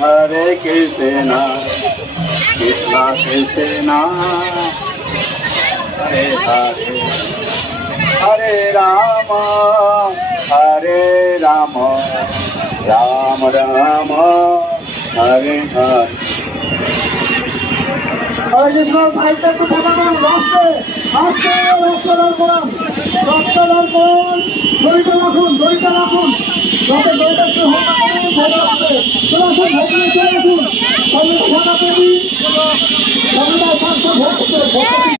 Hare Krishna, Krishna Krishna, Hare Hare, Hare Rama, Hare Rama, Rama Rama, Hare Hare. হরে কৃষ্ণ ভাইটা একটু কথা বলুন রাস্তে আস্তে রাস্তাদার করুন দড়িটা রাখুন যাতে দড়িটা একটু হত্যা করে ভোট আসবে চলে আসুন ভোট নিয়ে চলে আসুন সবাই ভোট দেবী সবাই ভোট